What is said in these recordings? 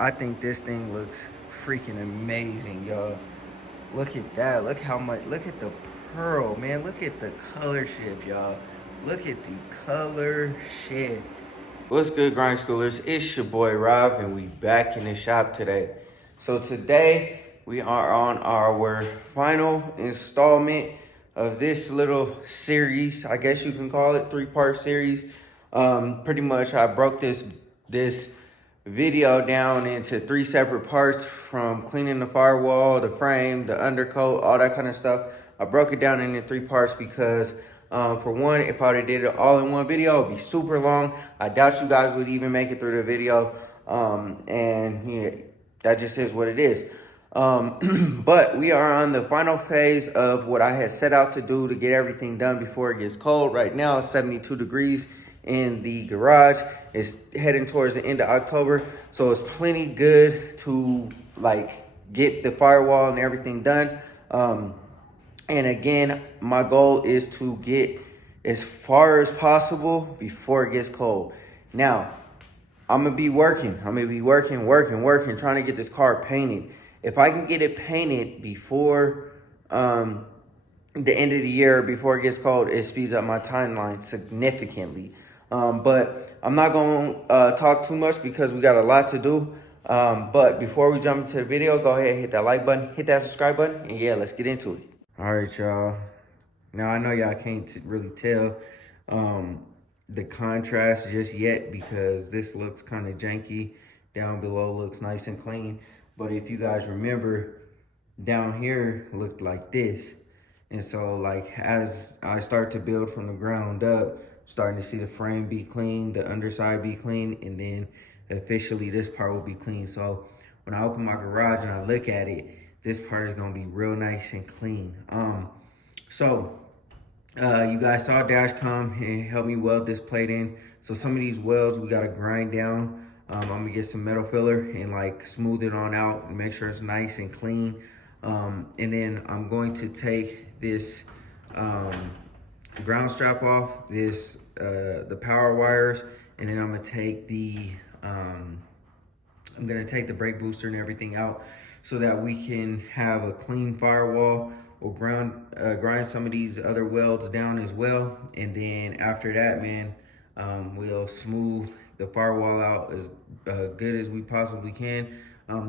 I think this thing looks freaking amazing, y'all. Look at that. Look how much. Look at the pearl, man. Look at the color shift, y'all. Look at the color shift. What's good, grind schoolers? It's your boy Rob, and we back in the shop today. So today we are on our final installment of this little series. I guess you can call it 3-part series. Pretty much, I broke this video down into 3 separate parts, from cleaning the firewall, the frame, the undercoat, all that kind of stuff. I broke it down into 3 parts because for one, if I would have did it all in one video, it'd be super long. I doubt you guys would even make it through the video. And yeah, that just is what it is. But we are on the final phase of what I had set out to do to get everything done before it gets cold. Right now it's 72 degrees in the garage. It's heading towards the end of October, so it's plenty good to like get the firewall and everything done. And again, my goal is to get as far as possible before it gets cold. Now, I'm gonna be working, trying to get this car painted. If I can get it painted before the end of the year, before it gets cold, it speeds up my timeline significantly. But I'm not going to talk too much because we got a lot to do. But before we jump into the video, go ahead and hit that like button, hit that subscribe button, and yeah, let's get into it. All right, y'all. Now, I know y'all can't really tell the contrast just yet because this looks kind of janky. Down below looks nice and clean. But if you guys remember, down here looked like this. And so, like, as I start to build from the ground up, starting to see the frame be clean, the underside be clean, and then officially this part will be clean. So when I open my garage and I look at it, this part is gonna be real nice and clean. You guys saw Dash come and help me weld this plate in. So some of these welds we gotta grind down. I'm gonna get some metal filler and like smooth it on out and make sure it's nice and clean. And then I'm going to take this ground strap off, this the power wires, and then I'm gonna take the brake booster and everything out so that we can have a clean firewall. We'll grind some of these other welds down as well, and then after that, man, we'll smooth the firewall out as good as we possibly can.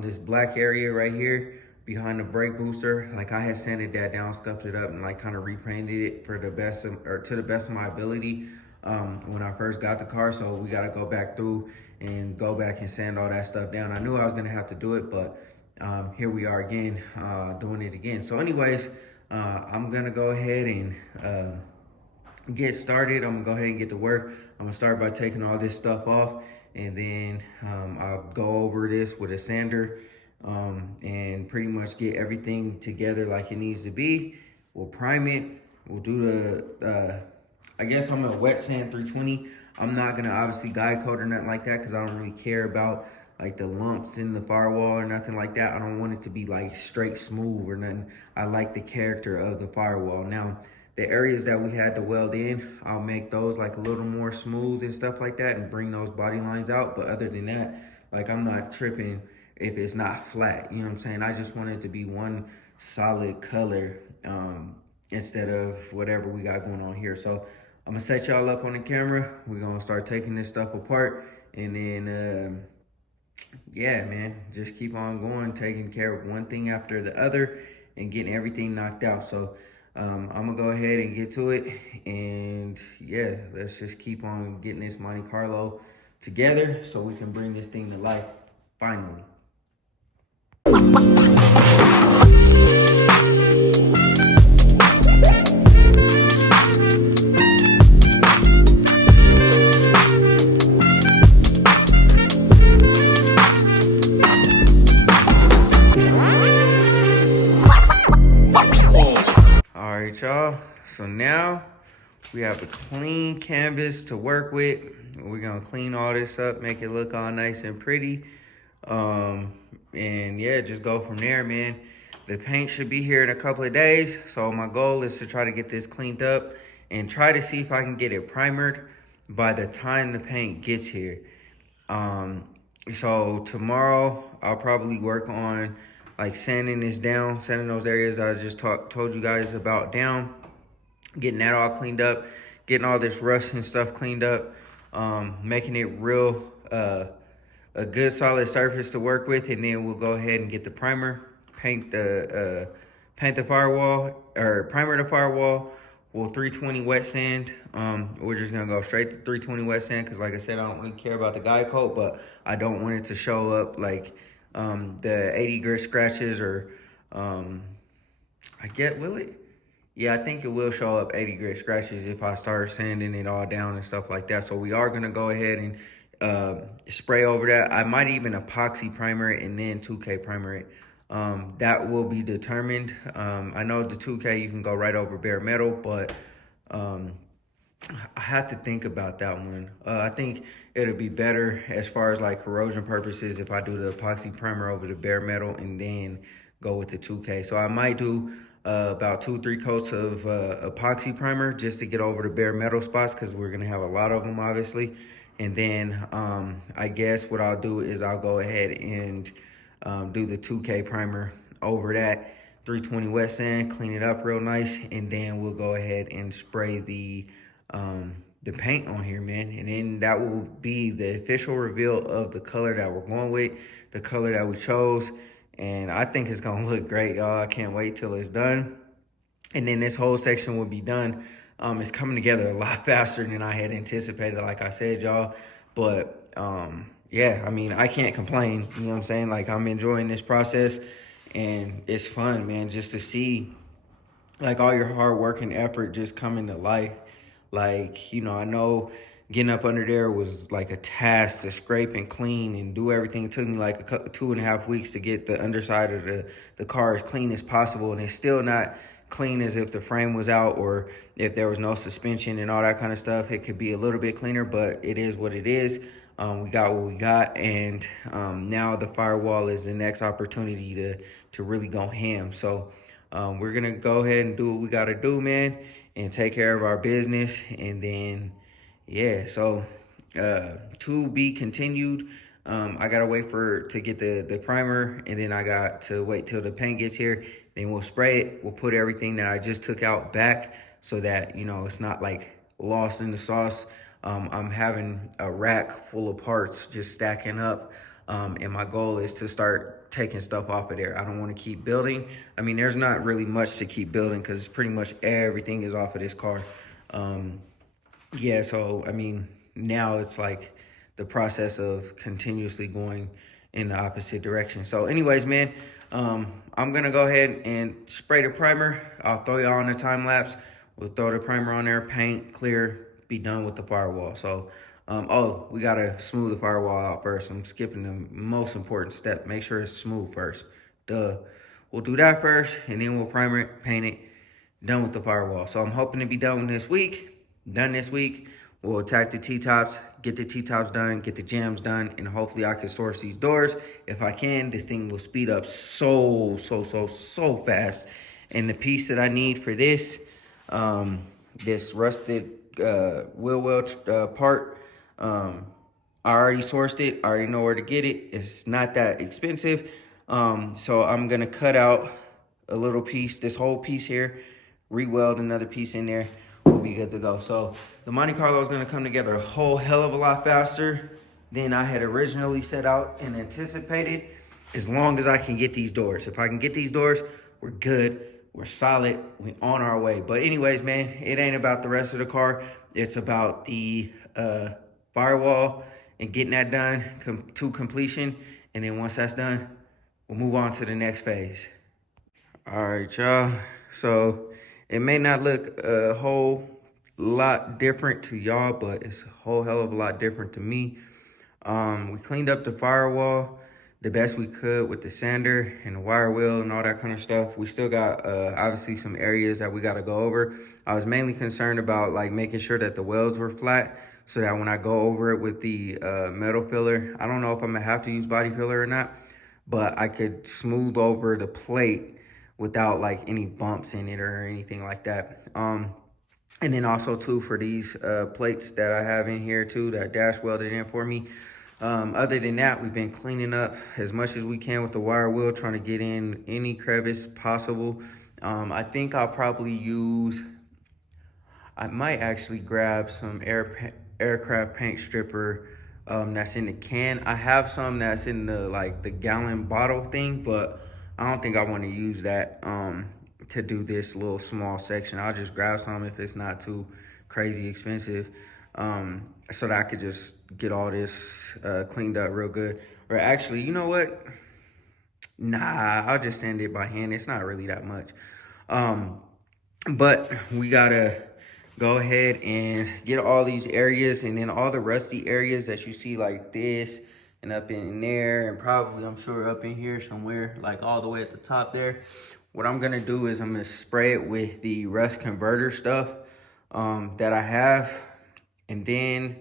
This black area right here behind the brake booster, like I had sanded that down, scuffed it up, and like kind of repainted it for the best of, or to the best of my ability when I first got the car. So we got to go back through and go back and sand all that stuff down. I knew I was gonna have to do it, but here we are again, doing it again. So anyways, I'm gonna go ahead and get started. I'm gonna go ahead and get to work. I'm gonna start by taking all this stuff off, and then I'll go over this with a sander and pretty much get everything together like it needs to be. We'll prime it. We'll do the, I guess I'm gonna wet sand 320. I'm not gonna obviously guide coat or nothing like that because I don't really care about like the lumps in the firewall or nothing like that. I don't want it to be like straight smooth or nothing. I like the character of the firewall. Now, the areas that we had to weld in, I'll make those like a little more smooth and stuff like that and bring those body lines out. But other than that, like I'm not tripping if it's not flat, you know what I'm saying? I just want it to be one solid color instead of whatever we got going on here. So I'm gonna set y'all up on the camera. We're gonna start taking this stuff apart, and then yeah, man, just keep on going, taking care of one thing after the other and getting everything knocked out. So I'm gonna go ahead and get to it, and yeah, let's just keep on getting this Monte Carlo together so we can bring this thing to life finally. All right, y'all, so now we have a clean canvas to work with. We're gonna clean all this up, make it look all nice and pretty, and yeah, just go from there, man. The paint should be here in a couple of days, so my goal is to try to get this cleaned up and try to see if I can get it primered by the time the paint gets here. So tomorrow I'll probably work on like sanding this down, sanding those areas I just told you guys about down, getting that all cleaned up, getting all this rust and stuff cleaned up, making it real a good solid surface to work with, and then we'll go ahead and get the primer, paint the firewall or primer the firewall. We'll 320 wet sand. We're just gonna go straight to 320 wet sand because, like I said, I don't really care about the guide coat, but I don't want it to show up like the 80 grit scratches or will it? Yeah, I think it will show up 80 grit scratches if I start sanding it all down and stuff like that. So we are gonna go ahead and spray over that. I might even epoxy primer it and then 2K primer it. That will be determined. I know the 2K you can go right over bare metal, but I have to think about that one. I think it'll be better as far as like corrosion purposes if I do the epoxy primer over the bare metal and then go with the 2K. So I might do about 2-3 coats of epoxy primer just to get over the bare metal spots because we're gonna have a lot of them obviously. And then I guess what I'll do is I'll go ahead and do the 2K primer over that 320 wet sand, clean it up real nice, and then we'll go ahead and spray the paint on here, man. And then that will be the official reveal of the color that we're going with, the color that we chose. And I think it's gonna look great, y'all. I can't wait till it's done. And then this whole section will be done. It's coming together a lot faster than I had anticipated, like I said, y'all. But yeah, I mean, I can't complain, you know what I'm saying? Like, I'm enjoying this process and it's fun, man, just to see like all your hard work and effort just coming to life. Like, you know, I know getting up under there was like a task to scrape and clean and do everything. It took me like 2.5 weeks to get the underside of the car as clean as possible. And it's still not clean as if the frame was out or if there was no suspension and all that kind of stuff. It could be a little bit cleaner, but it is what it is. We got what we got, and now the firewall is the next opportunity to really go ham. So we're gonna go ahead and do what we gotta do, man, and take care of our business. And then yeah, so to be continued. I gotta wait to get the primer, and then I got to wait till the paint gets here. Then we'll spray it. We'll put everything that I just took out back so that, you know, it's not like lost in the sauce. I'm having a rack full of parts just stacking up. And my goal is to start taking stuff off of there. I don't want to keep building. I mean, there's not really much to keep building because pretty much everything is off of this car. Yeah, so I mean, now it's like the process of continuously going in the opposite direction. So anyways, man, I'm gonna go ahead and spray the primer. I'll throw y'all on a time lapse. We'll throw the primer on there, paint, clear, be done with the firewall. So oh, we gotta smooth the firewall out first. I'm skipping the most important step. Make sure it's smooth first. Duh. We'll do that first, and then we'll primer it, paint it, done with the firewall. So I'm hoping to be done this week. Done this week. We'll attack the T-tops, get the T-tops done, get the jams done, and hopefully I can source these doors. If I can, this thing will speed up so fast. And the piece that I need for this, this rusted wheel well part, I already sourced it. I already know where to get it. It's not that expensive. So I'm gonna cut out a little piece, this whole piece here, re-weld another piece in there. We'll be good to go. So the Monte Carlo is gonna come together a whole hell of a lot faster than I had originally set out and anticipated, as long as I can get these doors. If I can get these doors, we're good. We're solid. We're on our way. But anyways, man, it ain't about the rest of the car. It's about the firewall and getting that done to completion. And then once that's done, we'll move on to the next phase. All right, y'all. So it may not look a whole lot different to y'all, but it's a whole hell of a lot different to me. We cleaned up the firewall the best we could with the sander and the wire wheel and all that kind of stuff. We still got obviously some areas that we got to go over. I was mainly concerned about like making sure that the welds were flat so that when I go over it with the metal filler, I don't know if I'm gonna have to use body filler or not, but I could smooth over the plate without like any bumps in it or anything like that. And then also too, for these plates that I have in here too, that Dash welded in for me, Other than that, we've been cleaning up as much as we can with the wire wheel, trying to get in any crevice possible. I think I'll probably use, I might actually grab some aircraft paint stripper that's in the can. I have some that's in the like the gallon bottle thing, but I don't think I want to use that to do this little small section. I'll just grab some if it's not too crazy expensive, so that I could just get all this cleaned up real good. Or actually, you know what? Nah, I'll just sand it by hand. It's not really that much. But we gotta go ahead and get all these areas, and then all the rusty areas that you see like this and up in there, and probably I'm sure up in here somewhere, like all the way at the top there. What I'm gonna do is I'm gonna spray it with the rust converter stuff that I have, and then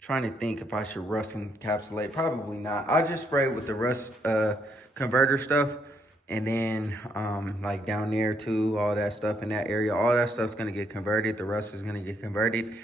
trying to think if I should rust encapsulate. Probably not. I'll just spray it with the rust converter stuff. And then like down there too, all that stuff in that area, all that stuff's gonna get converted. The rust is gonna get converted.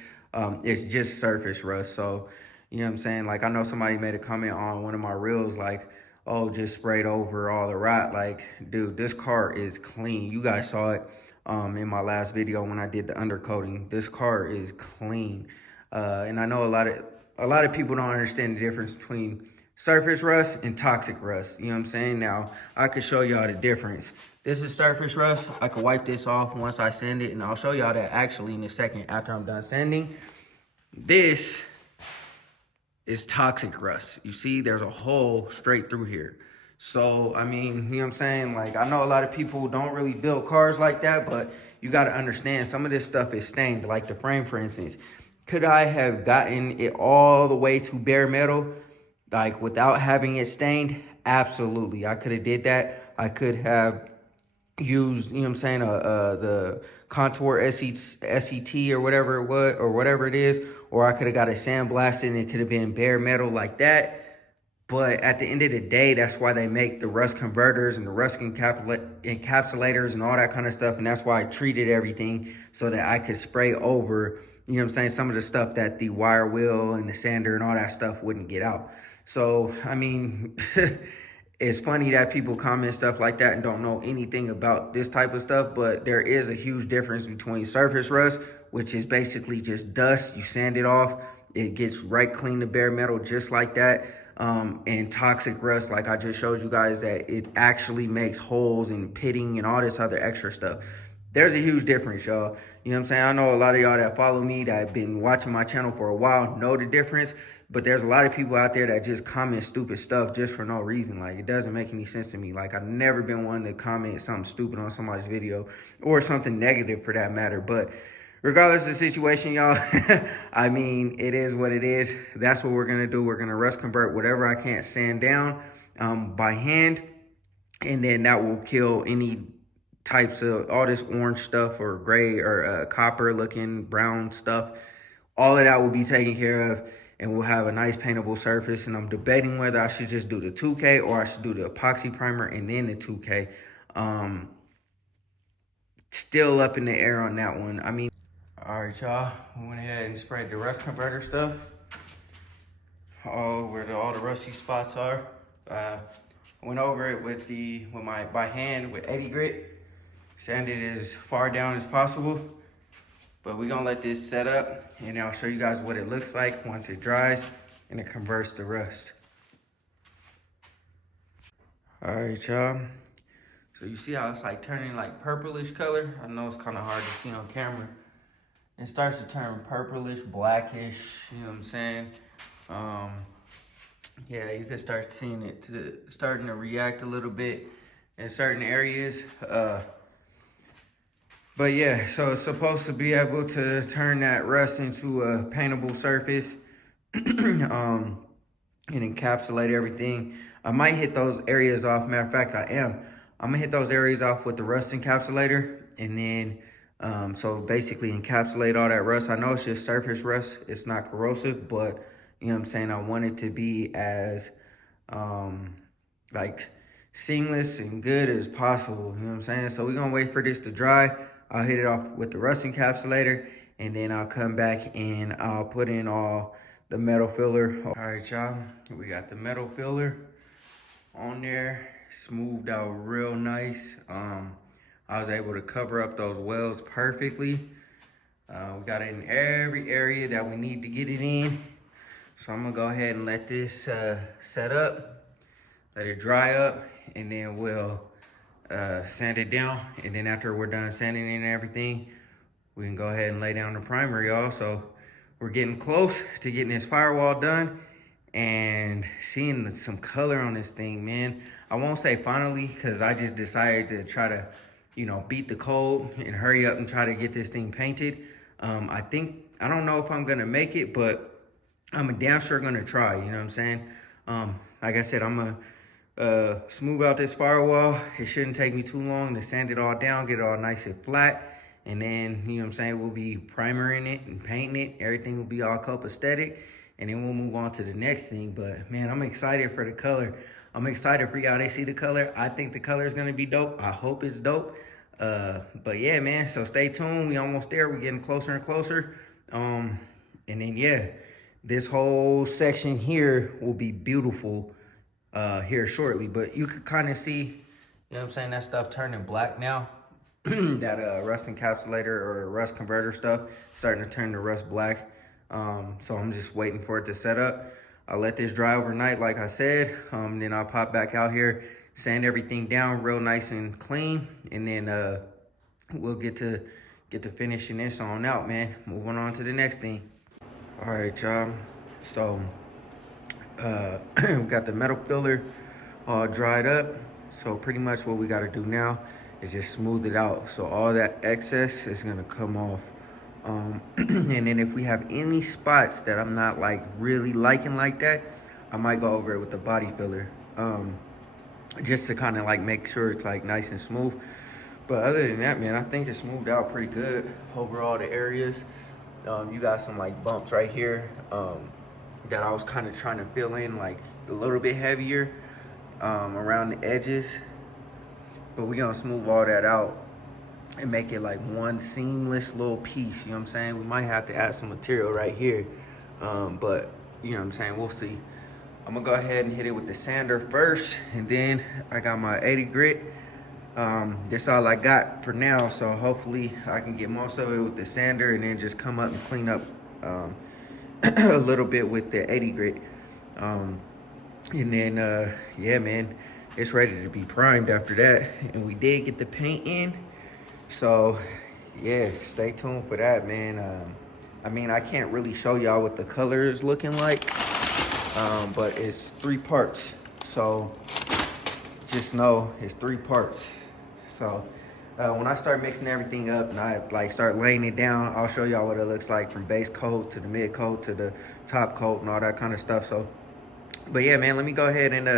It's just surface rust. So, you know what I'm saying? Like, I know somebody made a comment on one of my reels, like, oh, just sprayed over all the rot. Like, dude, this car is clean. You guys saw it in my last video when I did the undercoating. This car is clean. And I know a lot of people don't understand the difference between surface rust and toxic rust. You know what I'm saying? Now, I could show y'all the difference. This is surface rust. I could wipe this off once I sand it, and I'll show y'all that actually in a second after I'm done sanding. This is toxic rust. You see, there's a hole straight through here. So, I mean, you know what I'm saying? Like, I know a lot of people don't really build cars like that, but you got to understand some of this stuff is stained, like the frame, for instance. Could I have gotten it all the way to bare metal, like without having it stained? Absolutely. I could have did that. I could have used, you know what I'm saying, the contour SET or whatever it was, or whatever it is, or I could have got it sandblasted and it could have been bare metal like that. But at the end of the day, that's why they make the rust converters and the rust encapsulators and all that kind of stuff. And that's why I treated everything so that I could spray over, you know what I'm saying, some of the stuff that the wire wheel and the sander and all that stuff wouldn't get out. So, I mean, it's funny that people comment stuff like that and don't know anything about this type of stuff, but there is a huge difference between surface rust, which is basically just dust. You sand it off, it gets right clean to bare metal just like that. And toxic rust, like I just showed you guys, that it actually makes holes and pitting and all this other extra stuff. There's a huge difference, y'all. You know what I'm saying? I know a lot of y'all that follow me, that have been watching my channel for a while, know the difference. But there's a lot of people out there that just comment stupid stuff just for no reason. Like, it doesn't make any sense to me. Like, I've never been one to comment something stupid on somebody's video, or something negative for that matter. But regardless of the situation, y'all, I mean, it is what it is. That's what we're going to do. We're going to rust convert whatever I can't sand down by hand. And then that will kill any types of all this orange stuff or gray or copper looking brown stuff. All of that will be taken care of, and we'll have a nice paintable surface. And I'm debating whether I should just do the 2K or I should do the epoxy primer and then the 2K. Still up in the air on that one. I mean, all right, y'all, we went ahead and sprayed the rust converter stuff all where all the rusty spots are. Went over it with my by hand with 80 grit. Sanded it as far down as possible. But we're gonna let this set up, and I'll show you guys what it looks like once it dries and it converts to rust. All right, y'all. So you see how it's like turning like purplish color? I know it's kind of hard to see on camera. It starts to turn purplish, blackish, you know what I'm saying? Yeah, you can start seeing it starting to react a little bit in certain areas. But yeah, so it's supposed to be able to turn that rust into a paintable surface and encapsulate everything. I might hit those areas off. Matter of fact, I'm gonna hit those areas off with the rust encapsulator, and then so basically encapsulate all that rust. I know it's just surface rust, it's not corrosive, but you know what I'm saying, I want it to be as like seamless and good as possible, you know what I'm saying? So we're gonna wait for this to dry. I'll hit it off with the rust encapsulator, and then I'll come back and I'll put in all the metal filler. All right, y'all, we got the metal filler on there, smoothed out real nice. I was able to cover up those welds perfectly. We got it in every area that we need to get it in. So I'm gonna go ahead and let this set up, let it dry up, and then we'll sand it down. And then after we're done sanding and everything, we can go ahead and lay down the primer, y'all. So we're getting close to getting this firewall done and seeing some color on this thing, man. I won't say finally, because I just decided to try to, you know, beat the cold and hurry up and try to get this thing painted. I don't know if I'm gonna make it, but I'm damn sure gonna try, you know what I'm saying? Like I said, I'm gonna smooth out this firewall. It shouldn't take me too long to sand it all down, get it all nice and flat. And then, you know what I'm saying, we'll be primering it and painting it. Everything will be all copacetic. And then we'll move on to the next thing. But man, I'm excited for the color. I'm excited for y'all to see the color. I think the color is gonna be dope. I hope it's dope. But yeah, man, so stay tuned. We almost there. We're getting closer and closer. And then yeah, this whole section here will be beautiful here shortly. But you could kind of see, you know what I'm saying, that stuff turning black now. That rust encapsulator or rust converter stuff starting to turn to rust black. So I'm just waiting for it to set up. I'll let this dry overnight, like I said. Then I'll pop back out here, sand everything down real nice and clean, and then we'll get to finishing this on out, man. Moving on to the next thing. All right, y'all. So we got the metal filler all dried up. So pretty much what we got to do now is just smooth it out. So all that excess is gonna come off. And then if we have any spots that I'm not like really liking like that, I might go over it with the body filler, just to kind of like make sure it's like nice and smooth. But other than that, man, I think it's smoothed out pretty good over all the areas. You got some like bumps right here that I was kind of trying to fill in like a little bit heavier around the edges. But we're gonna smooth all that out and make it like one seamless little piece, you know what I'm saying? We might have to add some material right here, but you know what I'm saying, we'll see. I'm gonna go ahead and hit it with the sander first, and then I got my 80 grit. That's all I got for now, so hopefully I can get most of it with the sander and then just come up and clean up a little bit with the 80 grit. And then, yeah, man, it's ready to be primed after that. And we did get the paint in. So yeah, stay tuned for that, man. I mean, I can't really show y'all what the color is looking like, but it's 3 parts. So just know it's 3 parts. So when I start mixing everything up and I like start laying it down, I'll show y'all what it looks like from base coat to the mid coat to the top coat and all that kind of stuff. So, but yeah, man, let me go ahead and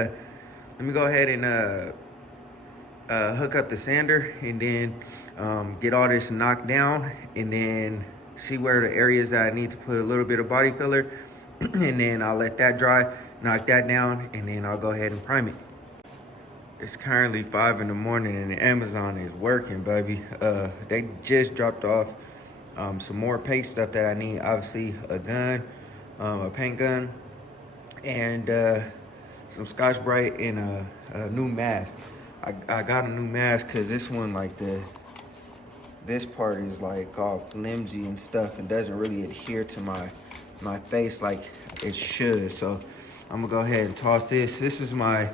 hook up the sander and then get all this knocked down, and then see where the areas that I need to put a little bit of body filler, and then I'll let that dry, knock that down, and then I'll go ahead and prime it. It's currently 5 in the morning and Amazon is working, baby. They just dropped off some more paint stuff that I need. Obviously a gun, a paint gun, and some Scotch Brite and a new mask. I got a new mask because this one, like this part is like all flimsy and stuff and doesn't really adhere to my face like it should. So I'm gonna go ahead and toss this. This is I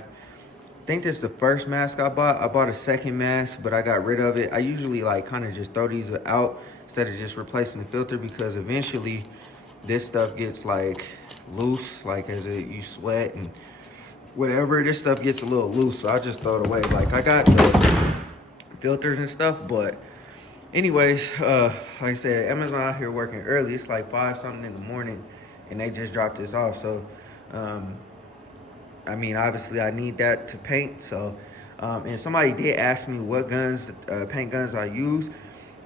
think this is the first mask I bought. I bought a second mask, but I got rid of it. I usually like kind of just throw these out instead of just replacing the filter, because eventually this stuff gets like loose, like you sweat and whatever, this stuff gets a little loose, so I just throw it away. Like I got the filters and stuff, but anyways, like I said, Amazon out here working early. It's like 5 something in the morning and they just dropped this off. So I mean, obviously I need that to paint. So and somebody did ask me what guns, paint guns I use.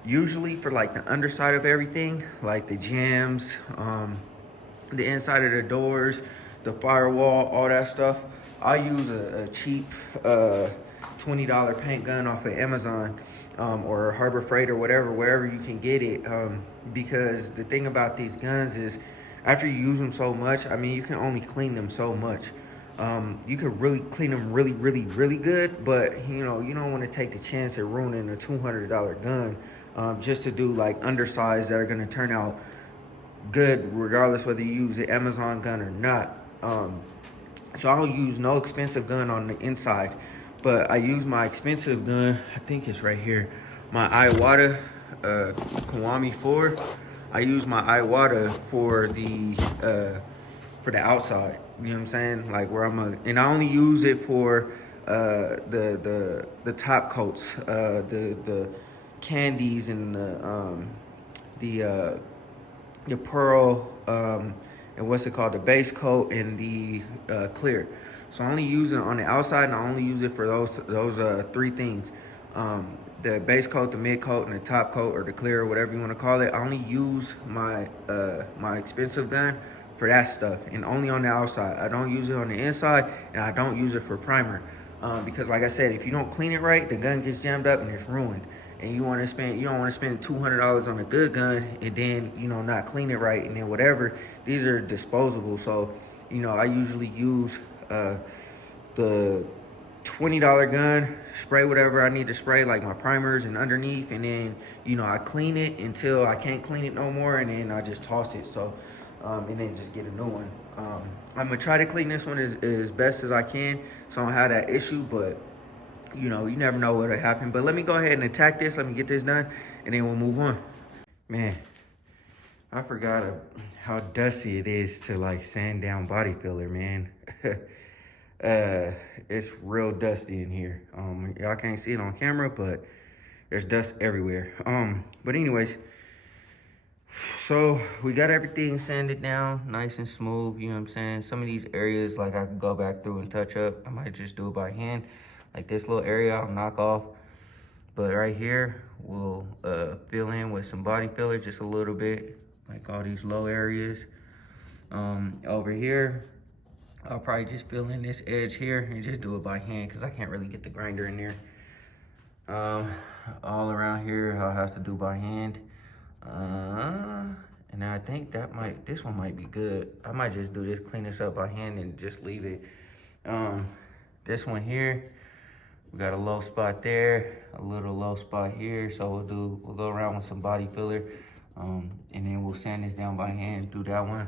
Usually for like the underside of everything, like the jambs, the inside of the doors, the firewall, all that stuff, I use a cheap $20 paint gun off of Amazon or Harbor Freight or whatever, wherever you can get it. Because the thing about these guns is, after you use them so much, I mean, you can only clean them so much. You could really clean them really good, but you know, you don't want to take the chance of ruining a $200 gun just to do like undersized that are going to turn out good regardless whether you use the Amazon gun or not. So I don't use no expensive gun on the inside, but I use my expensive gun. I think it's right here, my Iwata Kiwami 4. I use my Iwata for the outside. You know what I'm saying? Like where and I only use it for the top coats, the candies and the pearl, and what's it called, the base coat and the clear. So I only use it on the outside, and I only use it for those three things: the base coat, the mid coat, and the top coat, or the clear, or whatever you want to call it. I only use my my expensive gun for that stuff, and only on the outside. I don't use it on the inside, and I don't use it for primer, because like I said, if you don't clean it right, the gun gets jammed up and it's ruined. And you don't want to spend $200 on a good gun and then, you know, not clean it right, and then whatever. These are disposable, so you know, I usually use the $20 gun, spray whatever I need to spray, like my primers and underneath, and then, you know, I clean it until I can't clean it no more, and then I just toss it. So and then just get a new one. I'm gonna try to clean this one as best as I can, so I don't have that issue, but you know, you never know what'll happen. But let me go ahead and attack this. Let me get this done, and then we'll move on. Man, I forgot how dusty it is to like sand down body filler, man. It's real dusty in here. Y'all can't see it on camera, but there's dust everywhere. But anyways, so we got everything sanded down nice and smooth, you know what I'm saying? Some of these areas, like, I can go back through and touch up. I might just do it by hand. Like this little area, I'll knock off. But right here, we'll fill in with some body filler, just a little bit, like all these low areas. Over here, I'll probably just fill in this edge here and just do it by hand, because I can't really get the grinder in there. All around here, I'll have to do by hand. And I think this one might be good. I might just do this, clean this up by hand and just leave it. This one here, we got a low spot there, a little low spot here. So we'll go around with some body filler, and then we'll sand this down by hand through that one.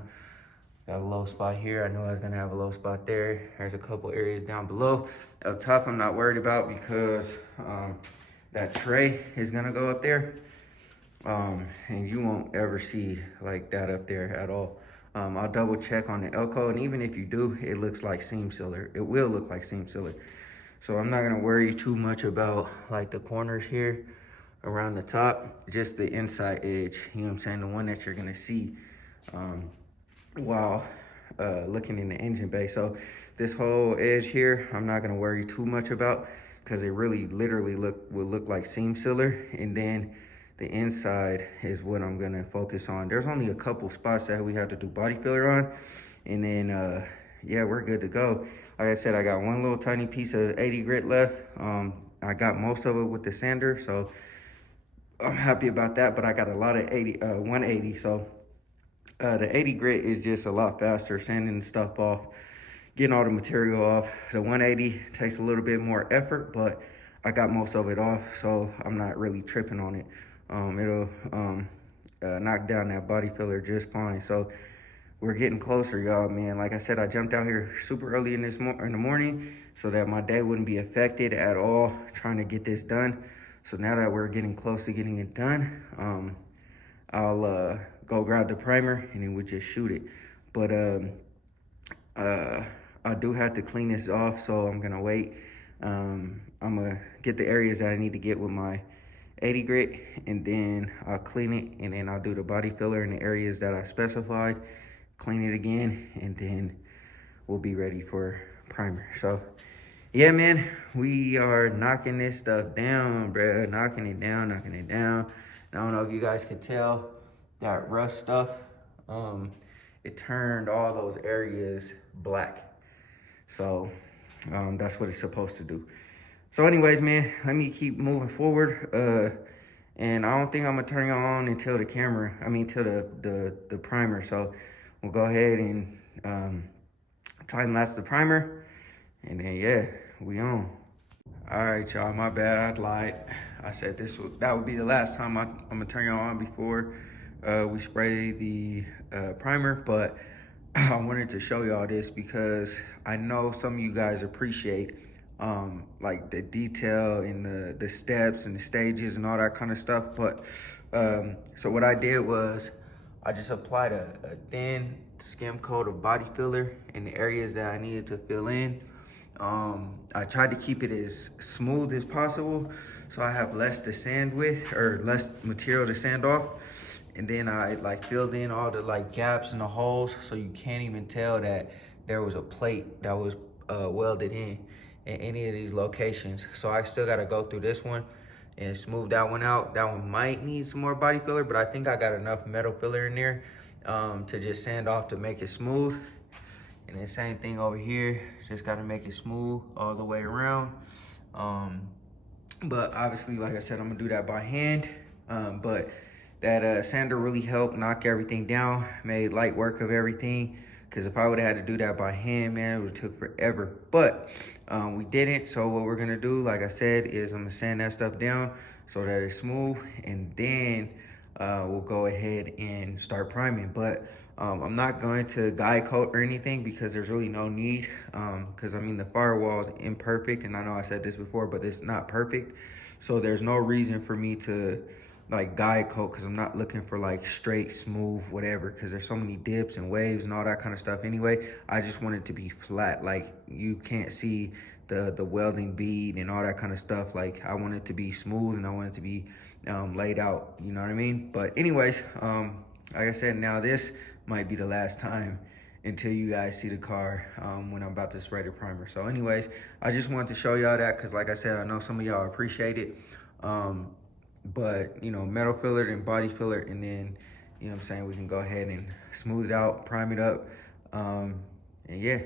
Got a low spot here. I knew I was gonna have a low spot there. There's a couple areas down below. Up top, I'm not worried about, because that tray is gonna go up there. And you won't ever see like that up there at all. I'll double check on the Elko, and even if you do, it looks like seam sealer. It will look like seam sealer. So I'm not gonna worry too much about like the corners here around the top, just the inside edge, you know what I'm saying? The one that you're gonna see while looking in the engine bay. So this whole edge here, I'm not gonna worry too much about, because it really literally will look like seam sealer. And then the inside is what I'm gonna focus on. There's only a couple spots that we have to do body filler on, and then yeah, we're good to go. Like I said, I got one little tiny piece of 80 grit left. I got most of it with the sander, so I'm happy about that. But I got a lot of 180. So the 80 grit is just a lot faster, sanding stuff off, getting all the material off. The 180 takes a little bit more effort, but I got most of it off, so I'm not really tripping on it. It'll knock down that body filler just fine. So we're getting closer, y'all, man. Like I said, I jumped out here super early in the morning so that my day wouldn't be affected at all trying to get this done. So now that we're getting close to getting it done, I'll go grab the primer, and then we'll just shoot it. But I do have to clean this off, so I'm gonna wait. I'm gonna get the areas that I need to get with my 80 grit, and then I'll clean it, and then I'll do the body filler in the areas that I specified, clean it again, and then we'll be ready for primer. So yeah, man, we are knocking this stuff down, bruh. Knocking it down. I don't know if you guys could tell that rust stuff, it turned all those areas black. So that's what it's supposed to do. So anyways, man, let me keep moving forward. And I don't think I'm gonna turn it on until the camera, till the primer. So we'll go ahead and time lapse the primer, and then yeah, we on. All right, y'all, my bad, I lied. I said that would be the last time I'm gonna turn y'all on before we spray the primer, but I wanted to show y'all this because I know some of you guys appreciate like the detail and the steps and the stages and all that kind of stuff. But so what I did was I just applied a thin skim coat of body filler in the areas that I needed to fill in. I tried to keep it as smooth as possible so I have less to sand with, or less material to sand off. And then I like filled in all the like gaps and the holes so you can't even tell that there was a plate that was welded in any of these locations. So I still gotta go through this one and smooth that one out. That one might need some more body filler, but I think I got enough metal filler in there to just sand off to make it smooth. And then same thing over here, just gotta make it smooth all the way around. But obviously, like I said, I'm gonna do that by hand. But that sander really helped knock everything down, made light work of everything. Cause if I would've had to do that by hand, man, it would've took forever. But we didn't, so what we're gonna do, like I said, is I'm gonna sand that stuff down so that it's smooth, and then we'll go ahead and start priming. But I'm not going to guide coat or anything because there's really no need. Because the firewall is imperfect, and I know I said this before, but it's not perfect. So there's no reason for me to like guide coat, because I'm not looking for like straight, smooth, whatever, because there's so many dips and waves and all that kind of stuff anyway. I just want it to be flat, like you can't see the welding bead and all that kind of stuff. Like I want it to be smooth, and I want it to be laid out, you know what I mean? But anyways, like I said, now this might be the last time until you guys see the car when I'm about to spray the primer. So anyways, I just wanted to show y'all that because like I said, I know some of y'all appreciate it. But metal filler and body filler, and then what I'm saying, we can go ahead and smooth it out, prime it up, and yeah.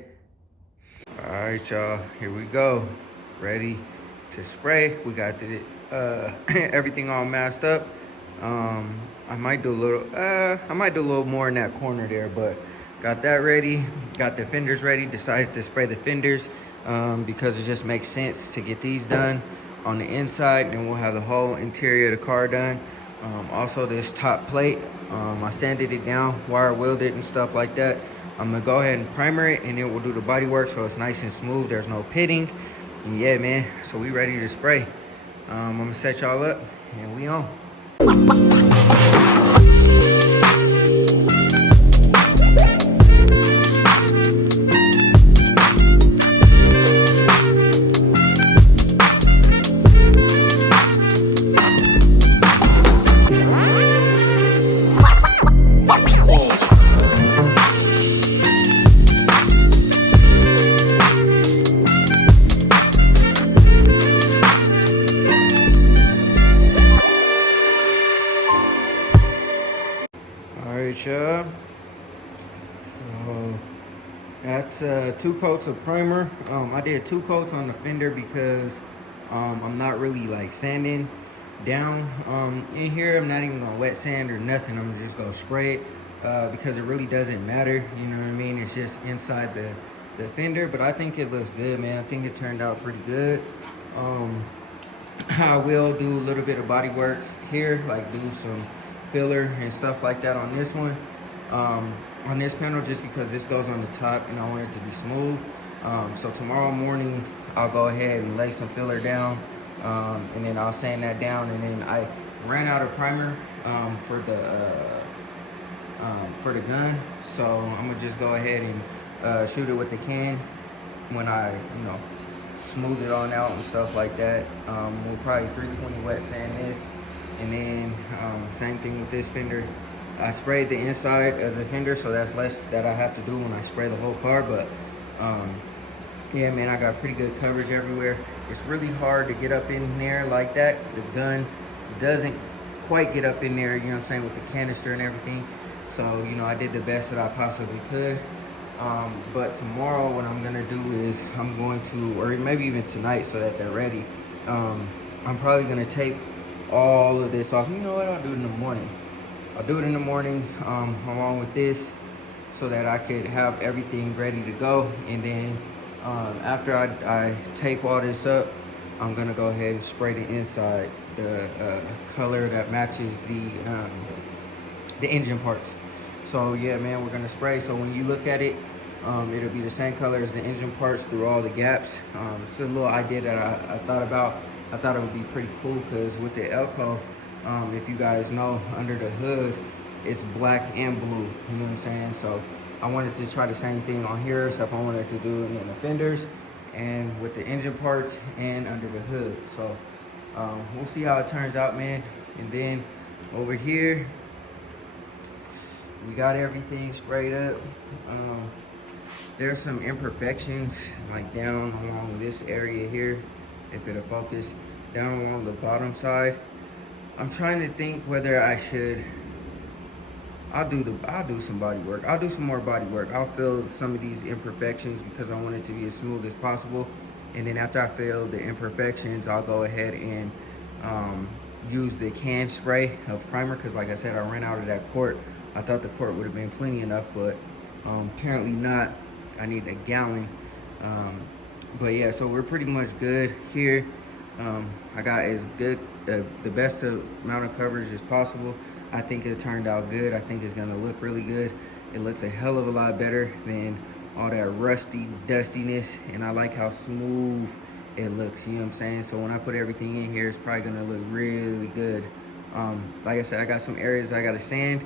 All right, y'all, here we go, ready to spray. We got the everything all masked up. I might do a little more in that corner there, but got that ready, got the fenders ready. Decided to spray the fenders because it just makes sense to get these done on the inside, and we'll have the whole interior of the car done. Also this top plate, I sanded it down, wire wheeled it and stuff like that. I'm gonna go ahead and primer it, and then we'll do the body work so it's nice and smooth, there's no pitting. And yeah, man, so we ready to spray. I'm gonna set y'all up, and we on. So that's 2 coats of primer. I did 2 coats on the fender because I'm not really like sanding down in here. I'm not even gonna wet sand or nothing. I'm just gonna spray it because it really doesn't matter, you know what I mean? It's just inside the fender, but I think it looks good, man. I think it turned out pretty good. I will do a little bit of body work here, like do some filler and stuff like that on this one, on this panel, just because this goes on the top and I want it to be smooth. So tomorrow morning I'll go ahead and lay some filler down, and then I'll sand that down. And then I ran out of primer for the gun, so I'm gonna just go ahead and shoot it with the can when I smooth it on out and stuff like that. We'll probably 320 wet sand this. And then same thing with this fender. I sprayed the inside of the fender, so that's less that I have to do when I spray the whole car. But yeah, man, I got pretty good coverage everywhere. It's really hard to get up in there like that. The gun doesn't quite get up in there, you know what I'm saying, with the canister and everything. So, I did the best that I possibly could. But tomorrow what I'm gonna do is I'm going to, or maybe even tonight so that they're ready, I'm probably gonna tape all of this off. You know what, I'll do it in the morning. I'll do it in the morning along with this so that I could have everything ready to go. And then after I tape all this up, I'm gonna go ahead and spray the inside, the color that matches the engine parts. So yeah, man, we're gonna spray. So when you look at it, it'll be the same color as the engine parts through all the gaps. It's a little idea that I thought about. I thought it would be pretty cool because with the Elco, if you guys know, under the hood, it's black and blue, you know what I'm saying? So I wanted to try the same thing on here, except I wanted to do it in the fenders and with the engine parts and under the hood. So we'll see how it turns out, man. And then over here, we got everything sprayed up. There's some imperfections like down along this area here, if it'll focus, down along the bottom side. I'm trying to think whether I should, I'll do some body work. I'll do some more body work. I'll fill some of these imperfections because I want it to be as smooth as possible. And then after I fill the imperfections, I'll go ahead and use the can spray of primer because like I said, I ran out of that quart. I thought the quart would have been plenty enough, but apparently not. I need a gallon. But yeah, so we're pretty much good here. I got as good, the best amount of coverage as possible. I think it turned out good. I think it's gonna look really good. It looks a hell of a lot better than all that rusty dustiness, and I like how smooth it looks, you know what I'm saying? So when I put everything in here, it's probably gonna look really good. Like I said, I got some areas I gotta sand,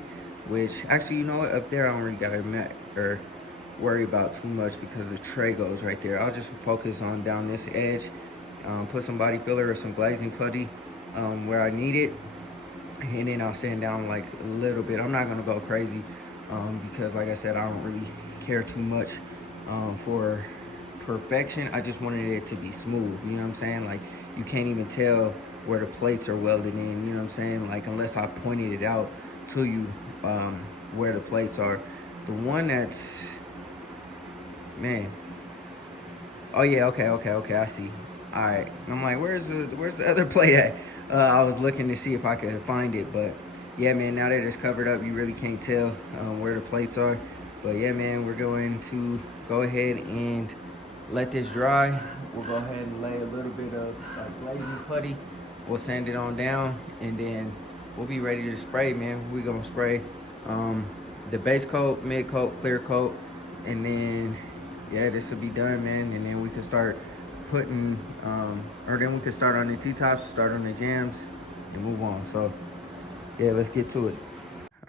which actually, you know what, up there I don't really gotta worry about too much because the tray goes right there. I'll just focus on down this edge, put some body filler or some glazing putty where I need it, and then I'll sand down like a little bit. I'm not gonna go crazy because like I said, I don't really care too much for perfection. I just wanted it to be smooth, you know what I'm saying? Like you can't even tell where the plates are welded in, you know what I'm saying? Like unless I pointed it out to you where the plates are. The one that's, man, oh yeah, okay, I see. All right, I'm like, where's the other plate at? I was looking to see if I could find it, but yeah, man, now that it's covered up, you really can't tell where the plates are. But yeah, man, we're going to go ahead and let this dry. We'll go ahead and lay a little bit of glazing putty. We'll sand it on down, and then we'll be ready to spray, man. We're gonna spray the base coat, mid coat, clear coat, and then yeah, this will be done, man. And then we can start putting, or then we can start on the T-tops, start on the jams, and move on. So yeah, let's get to it.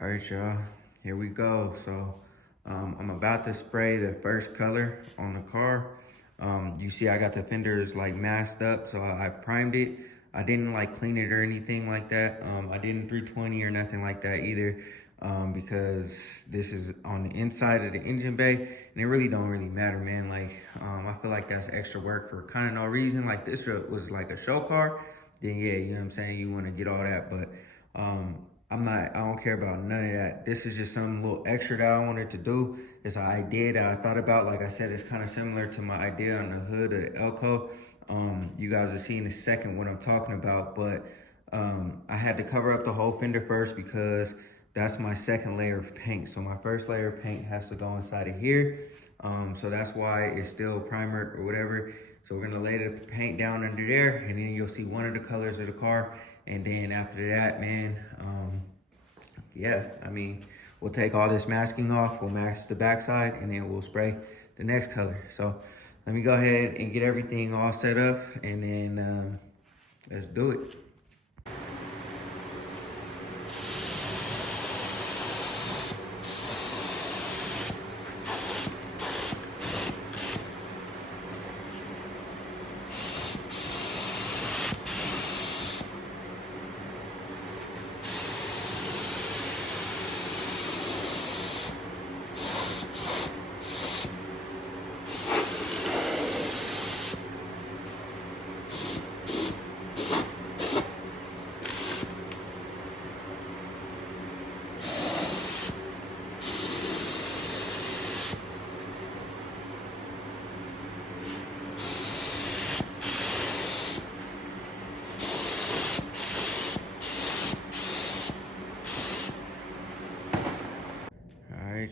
All right, y'all, here we go. So I'm about to spray the first color on the car. You see I got the fenders like masked up, so I primed it. I didn't like clean it or anything like that. I didn't 320 or nothing like that either, because this is on the inside of the engine bay, and it really don't really matter, man. Like I feel like that's extra work for kind of no reason. Like this was like a show car, then yeah, you know what I'm saying, you want to get all that, but I don't care about none of that. This is just some little extra that I wanted to do. It's an idea that I thought about. Like I said, it's kind of similar to my idea on the hood of the Elco. You guys will see in a second what I'm talking about, but I had to cover up the whole fender first because that's my second layer of paint. So my first layer of paint has to go inside of here. So that's why it's still primered or whatever. So we're gonna lay the paint down under there, and then you'll see one of the colors of the car. And then after that, man, yeah, I mean, we'll take all this masking off, we'll mask the backside, and then we'll spray the next color. So let me go ahead and get everything all set up, and then let's do it.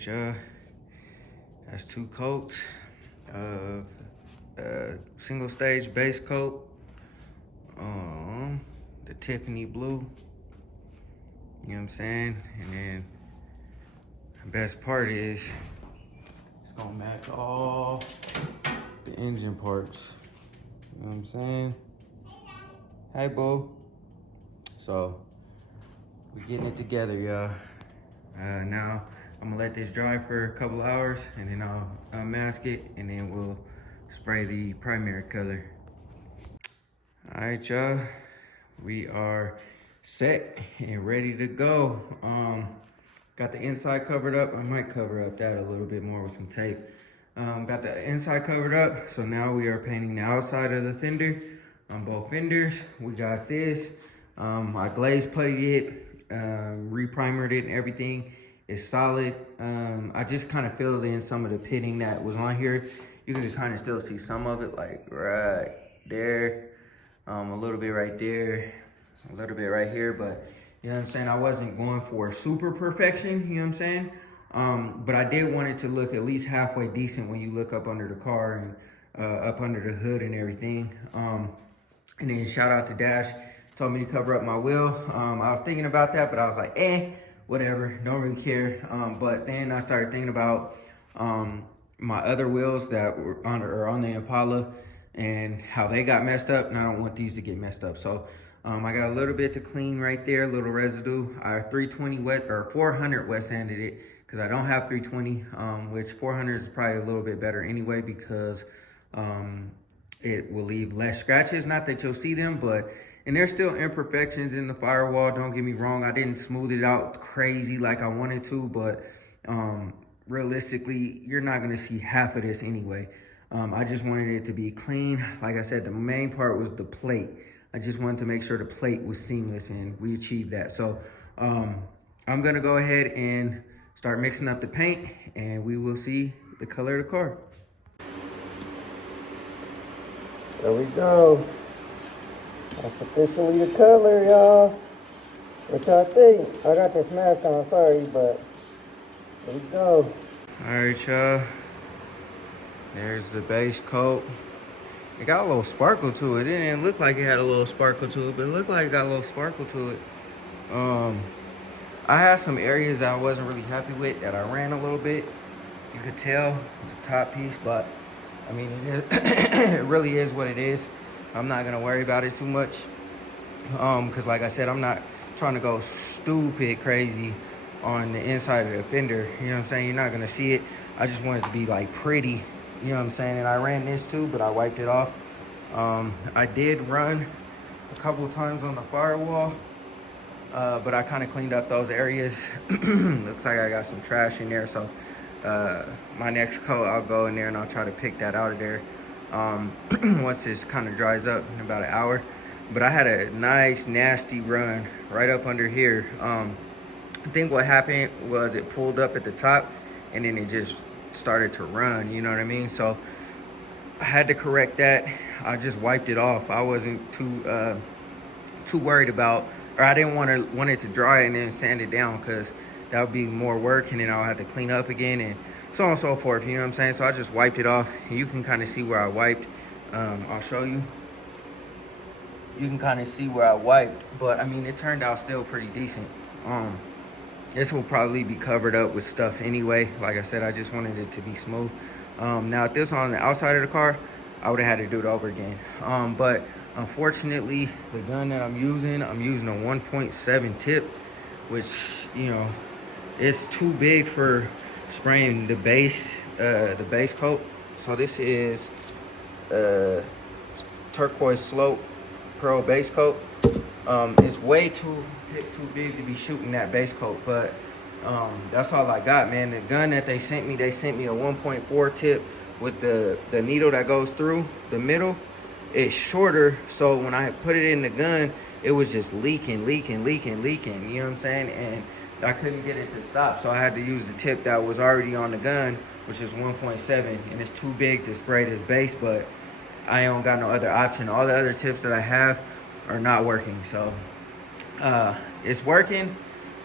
right, y'all. That's 2 coats of single stage base coat. The Tiffany blue. You know what I'm saying? And then the best part is it's gonna match all the engine parts. You know what I'm saying? Hey, boo. So we're getting it together, y'all. Now I'm gonna let this dry for a couple hours, and then I'll unmask it, and then we'll spray the primary color. All right, y'all. We are set and ready to go. Got the inside covered up. I might cover up that a little bit more with some tape. Got the inside covered up, so now we are painting the outside of the fender on both fenders. We got this. I glaze puttied it, reprimered it, and everything is solid. I just kind of filled in some of the pitting that was on here. You can kind of still see some of it, like right there, a little bit right there, a little bit right here, but you know what I'm saying? I wasn't going for super perfection, you know what I'm saying? But I did want it to look at least halfway decent when you look up under the car and up under the hood and everything. And then shout out to Dash, told me to cover up my wheel. I was thinking about that, but I was like, whatever, don't really care. But then I started thinking about my other wheels that were on the Impala and how they got messed up, and I don't want these to get messed up. So I got a little bit to clean right there, a little residue. I 320 wet, or 400 wet sanded it, because I don't have 320, which 400 is probably a little bit better anyway, because it will leave less scratches. Not that you'll see them, but, and there's still imperfections in the firewall, don't get me wrong. I didn't smooth it out crazy like I wanted to, but realistically, you're not gonna see half of this anyway. I just wanted it to be clean. Like I said, the main part was the plate. I just wanted to make sure the plate was seamless, and we achieved that. So I'm gonna go ahead and start mixing up the paint, and we will see the color of the car. There we go. That's officially the color, y'all. What y'all think? I got this mask on, sorry, but there we go. All right, y'all. There's the base coat. It got a little sparkle to it. It didn't look like it had a little sparkle to it, but it looked like it got a little sparkle to it. I had some areas that I wasn't really happy with that I ran a little bit. You could tell the top piece, but I mean, it really is what it is. I'm not gonna worry about it too much. Cause like I said, I'm not trying to go stupid crazy on the inside of the fender. You know what I'm saying? You're not gonna see it. I just want it to be like pretty. You know what I'm saying? And I ran this too, but I wiped it off. I did run a couple of times on the firewall, but I kind of cleaned up those areas. Looks like I got some trash in there, so my next coat, I'll go in there and I'll try to pick that out of there once this kind of dries up in about an hour. But I had a nice, nasty run right up under here. I think what happened was it pulled up at the top, and then it just started to run, you know what I mean? So I had to correct that. I just wiped it off. I wasn't too worried about, or I didn't want it to dry and then sand it down, because that would be more work, and then I'll have to clean up again and so on and so forth, you know what I'm saying? So I just wiped it off. You can kind of see where I wiped. I'll show you. You can kind of see where I wiped, but I mean, it turned out still pretty decent. This will probably be covered up with stuff anyway. Like I said, I just wanted it to be smooth. Now, if this was on the outside of the car, I would have had to do it over again. But unfortunately, the gun that I'm using a 1.7 tip, which, you know, it's too big for spraying the base coat. So this is turquoise slope pearl base coat. It's way too big to be shooting that base coat, but that's all I got, man. The gun that they sent me a 1.4 tip with the needle that goes through the middle. It's shorter, so when I put it in the gun, it was just leaking, you know what I'm saying? And I couldn't get it to stop, so I had to use the tip that was already on the gun, which is 1.7, and it's too big to spray this base, but I don't got no other option. All the other tips that I have are not working, so it's working,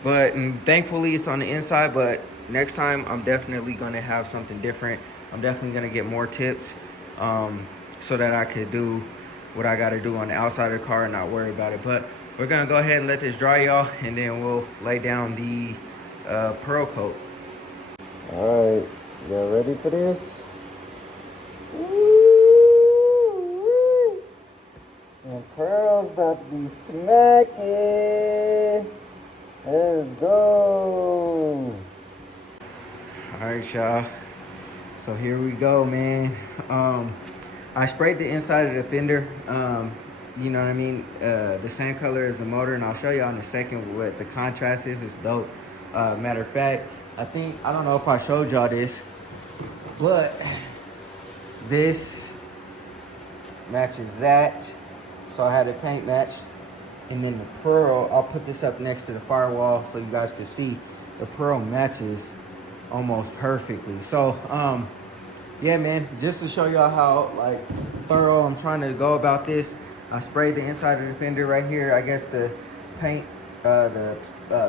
but thankfully it's on the inside. But next time I'm definitely gonna have something different. I'm definitely gonna get more tips, so that I could do what I gotta do on the outside of the car and not worry about it. But we're gonna go ahead and let this dry, y'all, and then we'll lay down the pearl coat. All right, y'all ready for this? And Pearl's about to be smacking. Let's go. All right, y'all. So here we go, man. I sprayed the inside of the fender. You know what I mean? The same color as the motor, and I'll show y'all in a second what the contrast is. It's dope. Matter of fact, I don't know if I showed y'all this, but this matches that. So I had it paint matched. And then the pearl, I'll put this up next to the firewall so you guys can see the pearl matches almost perfectly. So yeah, man, just to show y'all how like thorough I'm trying to go about this, I sprayed the inside of the fender right here. I guess the paint, the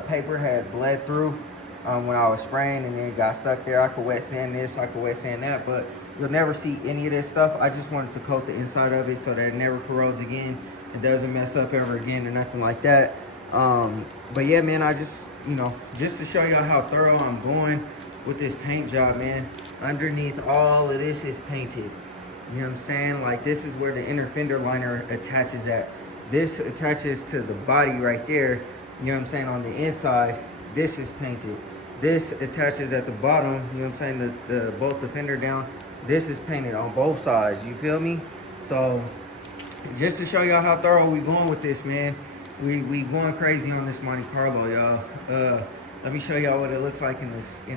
paper had bled through when I was spraying, and then it got stuck there. I could wet sand this, I could wet sand that, but you'll never see any of this stuff. I just wanted to coat the inside of it so that it never corrodes again. It doesn't mess up ever again or nothing like that. But yeah, man, I just, just to show y'all how thorough I'm going with this paint job, man. Underneath all of this is painted. You know what I'm saying? Like, this is where the inner fender liner attaches at. This attaches to the body right there. You know what I'm saying? On the inside, this is painted. This attaches at the bottom, you know what I'm saying? The bolt the fender down. This is painted on both sides, you feel me? So just to show y'all how thorough we going with this, man. We going crazy on this Monte Carlo, y'all. Let me show y'all what it looks like in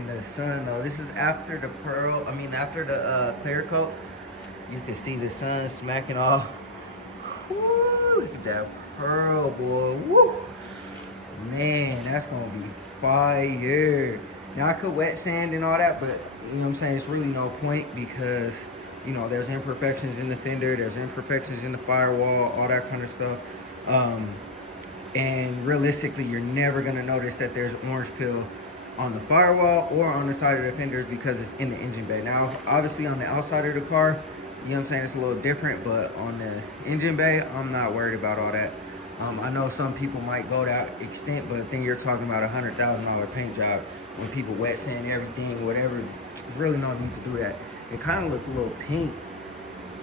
the sun, though. This is after the after the clear coat. You can see the sun smacking off. Woo, look at that pearl, boy. Woo, man, that's gonna be fire. Now I could wet sand and all that, but you know what I'm saying, it's really no point because there's imperfections in the fender, there's imperfections in the firewall, all that kind of stuff. And realistically, you're never gonna notice that there's orange peel on the firewall or on the side of the fenders because it's in the engine bay. Now, obviously on the outside of the car, you know what I'm saying, it's a little different, but on the engine bay, I'm not worried about all that. I know some people might go that extent, but then you're talking about $100,000 paint job when people wet sand everything, whatever. There's really no need to do that. It kind of looked a little pink,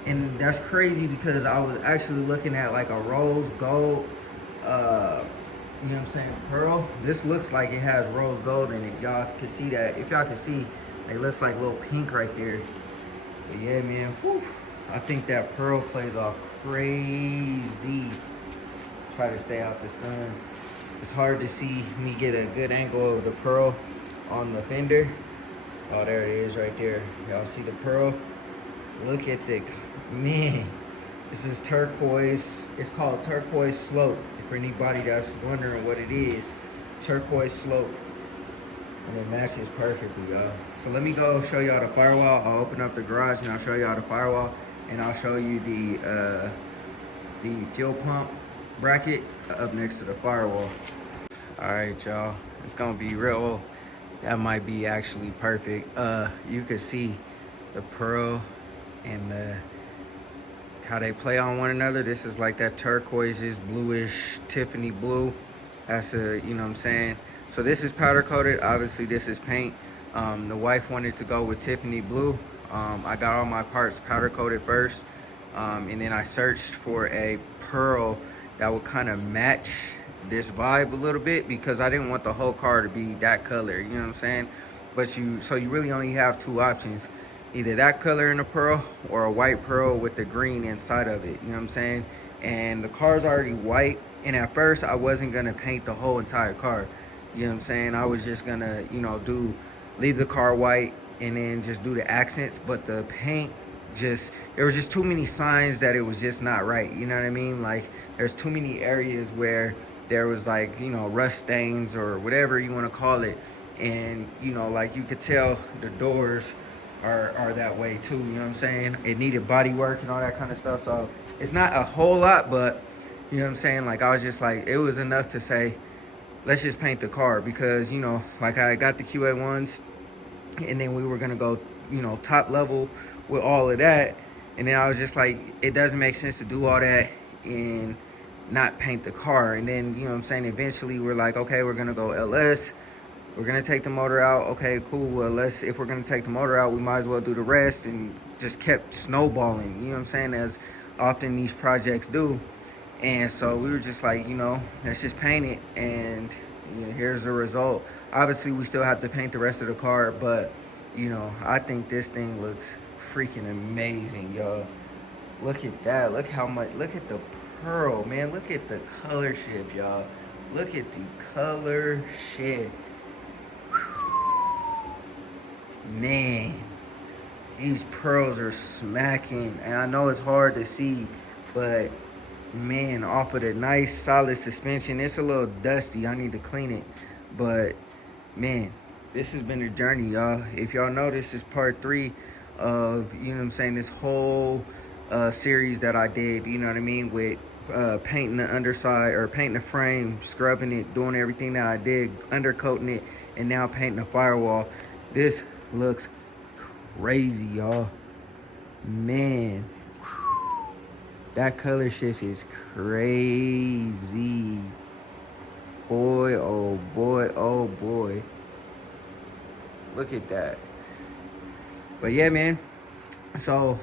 and that's crazy because I was actually looking at like a rose gold, you know what I'm saying, pearl. This looks like it has rose gold in it. Y'all can see that. If y'all can see, it looks like a little pink right there. But yeah, man, whew, I think that pearl plays off crazy. Try to stay out the sun. It's hard to see me get a good angle of the pearl on the fender. Oh, there it is right there. Y'all see the pearl? Look at the, man, this is turquoise. It's called turquoise slope. For anybody that's wondering what it is, turquoise slope. And it matches perfectly, y'all. So let me go show y'all the firewall. I'll open up the garage and I'll show y'all the firewall, and I'll show you the fuel pump bracket up next to the firewall. All right, y'all. It's gonna be real. That might be actually perfect. You can see the pearl and how they play on one another. This is like that turquoise, bluish, Tiffany blue. That's you know what I'm saying? So this is powder coated. Obviously this is paint. The wife wanted to go with Tiffany blue. I got all my parts powder coated first. And then I searched for a pearl that would kind of match this vibe a little bit because I didn't want the whole car to be that color, you know what I'm saying? But so you really only have two options. Either that color in the pearl or a white pearl with the green inside of it, you know what I'm saying? And the car's already white, and at first I wasn't gonna paint the whole entire car, you know what I'm saying? I was just gonna, leave the car white and then just do the accents, but the paint there was just too many signs that it was just not right, you know what I mean? Like, there's too many areas where there was like, rust stains or whatever you want to call it. And, like you could tell the doors are that way too, you know what I'm saying? It needed body work and all that kind of stuff. So it's not a whole lot, but you know what I'm saying? Like, I was just like, it was enough to say, let's just paint the car because, like I got the QA1s and then we were gonna go, you know, top level with all of that. And then I was just like, it doesn't make sense to do all that and not paint the car. And then, you know what I'm saying, eventually we're like, okay, we're gonna go LS. We're gonna take the motor out. Okay, cool. Well, if we're gonna take the motor out, we might as well do the rest, and just kept snowballing, you know what I'm saying, as often these projects do. And so we were just like, you know, let's just paint it, and you know, here's the result. Obviously, we still have to paint the rest of the car, but you know, I think this thing looks freaking amazing, y'all. Look at that. Look how much. Look at the pearl, man. Look at the color shift, y'all. Look at the color shift. Man, these pearls are smacking, and I know it's hard to see, but man, off of the nice solid suspension, it's a little dusty. I need to clean it, but man, this has been a journey, y'all. If y'all know, this is part 3 of, you know what I'm saying, this whole series that I did, you know what I mean, with painting the underside, or painting the frame, scrubbing it, doing everything that I did, undercoating it, and now painting the firewall. This looks crazy, y'all. Man, that color shift is crazy. Boy, oh boy, oh boy. Look at that. But yeah, man, so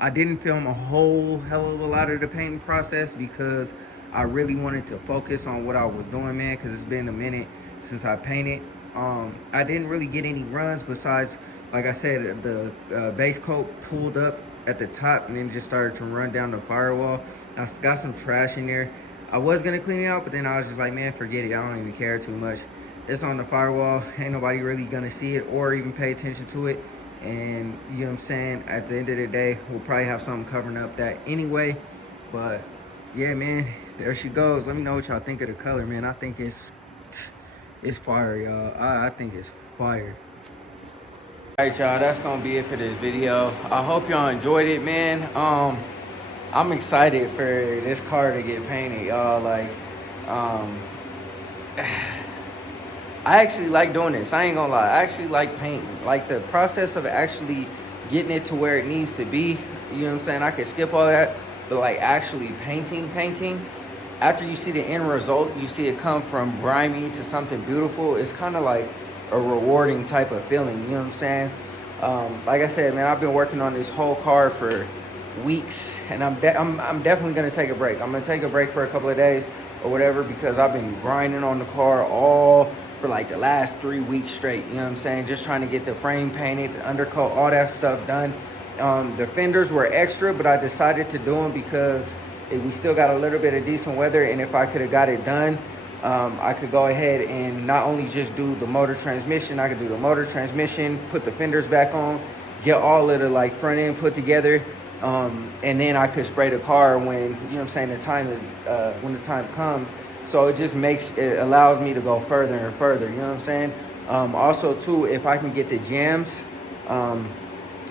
I didn't film a whole hell of a lot of the painting process because I really wanted to focus on what I was doing, man, because it's been a minute since I painted. I didn't really get any runs besides, like I said, the base coat pulled up at the top and then just started to run down the firewall. I got some trash in there. I was gonna clean it out, but then I was just like, man, forget it. I don't even care too much. It's on the firewall. Ain't nobody really gonna see it or even pay attention to it. And you know what I'm saying, at the end of the day, we'll probably have something covering up that anyway. But yeah, man, there she goes. Let me know what y'all think of the color, man. I think it's fire, y'all. I think it's fire. All right, y'all, that's gonna be it for this video. I hope y'all enjoyed it, man. I'm excited for this car to get painted, y'all. Like, I actually like doing this. I ain't gonna lie. I actually like painting. Like, the process of actually getting it to where it needs to be, you know what I'm saying? I could skip all that, but like actually painting, after you see the end result, you see it come from grimy to something beautiful. It's kind of like a rewarding type of feeling, you know what I'm saying? Like I said, man, I've been working on this whole car for weeks, and I'm definitely gonna take a break. I'm gonna take a break for a couple of days or whatever, because I've been grinding on the car all for like the last 3 weeks straight, you know what I'm saying? Just trying to get the frame painted, the undercoat, all that stuff done. The fenders were extra, but I decided to do them because we still got a little bit of decent weather, and if I could have got it done, I could go ahead and not only just do the motor transmission, I could do the motor transmission, put the fenders back on, get all of the like front end put together, and then I could spray the car when, you know what I'm saying, the time is when the time comes. So it just allows me to go further and further, you know what I'm saying? Also too, if I can get the jams in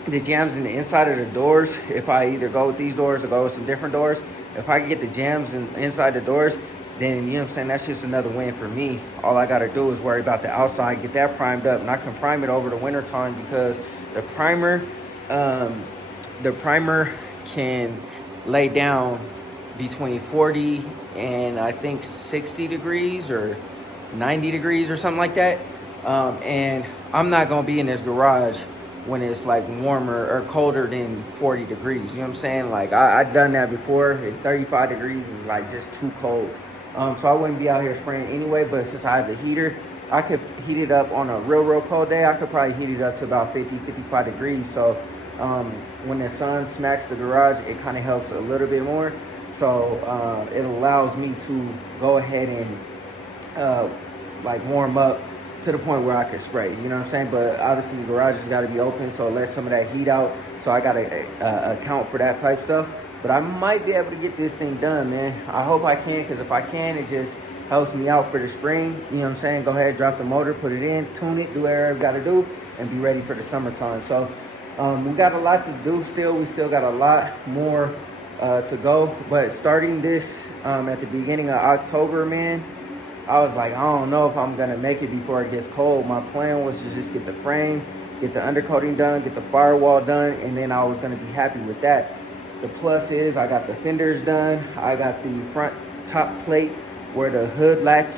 the inside of the doors, if I either go with these doors or go with some different doors, if I can get the jams inside the doors, then, you know what I'm saying, that's just another win for me. All I gotta do is worry about the outside, get that primed up, and I can prime it over the winter time, because the primer can lay down between 40 and I think 60 degrees or 90 degrees or something like that. And I'm not gonna be in this garage when it's like warmer or colder than 40 degrees, you know what I'm saying? Like, I've done that before, and 35 degrees is like just too cold. So I wouldn't be out here spraying anyway, but since I have the heater, I could heat it up on a real cold day. I could probably heat it up to about 50, 55 degrees. So when the sun smacks the garage, it kind of helps a little bit more. So it allows me to go ahead and like warm up to the point where I could spray, you know what I'm saying? But obviously the garage has got to be open, so it lets some of that heat out. So I got to account for that type stuff. But I might be able to get this thing done, man. I hope I can, because if I can, it just helps me out for the spring. You know what I'm saying? Go ahead, drop the motor, put it in, tune it, do whatever I got to do, and be ready for the summertime. So we got a lot to do still. We still got a lot more to go. But starting this at the beginning of October, man, I was like, I don't know if I'm going to make it before it gets cold. My plan was to just get the frame get the undercoating done, get the firewall done, and then I was gonna be happy with that. The plus is I got the fenders done. I got the front top plate where the hood latch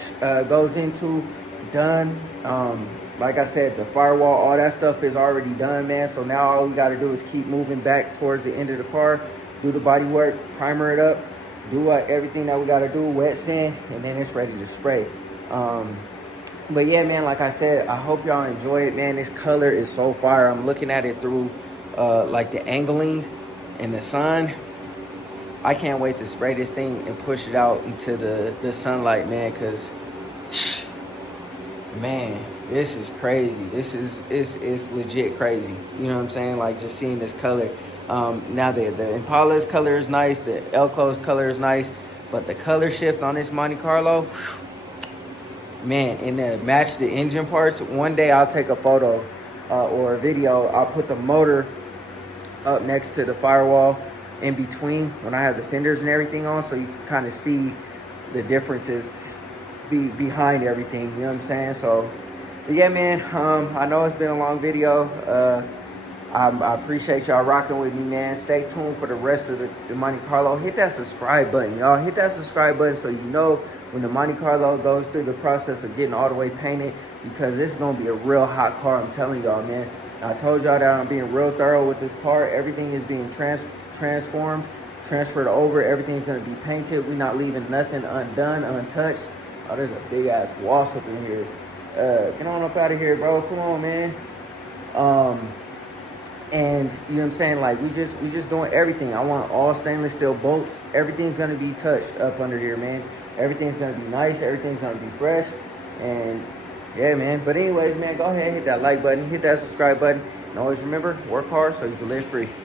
goes into done. Like I said, the firewall, all that stuff is already done, man. So now all we got to do is keep moving back towards the end of the car, do the body work, primer it up, do everything that we got to do, wet sand, and then it's ready to spray. But yeah, man, like I said, I hope y'all enjoy it, man. This color is so fire. I'm looking at it through like the angling and the sun. I can't wait to spray this thing and push it out into the sunlight, man, because man, this is crazy. This is it's legit crazy. You know what I'm saying? Like just seeing this color. Now the Impala's color is nice, the Elco's color is nice, but the color shift on this Monte Carlo, whew, man, and to match the engine parts. One day I'll take a photo or a video. I'll put the motor up next to the firewall in between when I have the fenders and everything on, so you can kind of see the differences behind everything, you know what I'm saying? So but yeah, man, I know it's been a long video. I appreciate y'all rocking with me, man. Stay tuned for the rest of the Monte Carlo. Hit that subscribe button, y'all. Hit that subscribe button so you know when the Monte Carlo goes through the process of getting all the way painted, because it's gonna be a real hot car, I'm telling y'all, man. I told y'all that I'm being real thorough with this car. Everything is being transformed, transferred over. Everything's gonna be painted. We're not leaving nothing undone, untouched. Oh, there's a big ass wasp up in here. Get on up out of here, bro. Come on, man. And you know what I'm saying? Like we just doing everything. I want all stainless steel bolts. Everything's gonna be touched up under here, man. Everything's gonna be nice. Everything's gonna be fresh. And yeah, man. But anyways, man, go ahead, hit that like button, hit that subscribe button, and always remember, work hard so you can live free.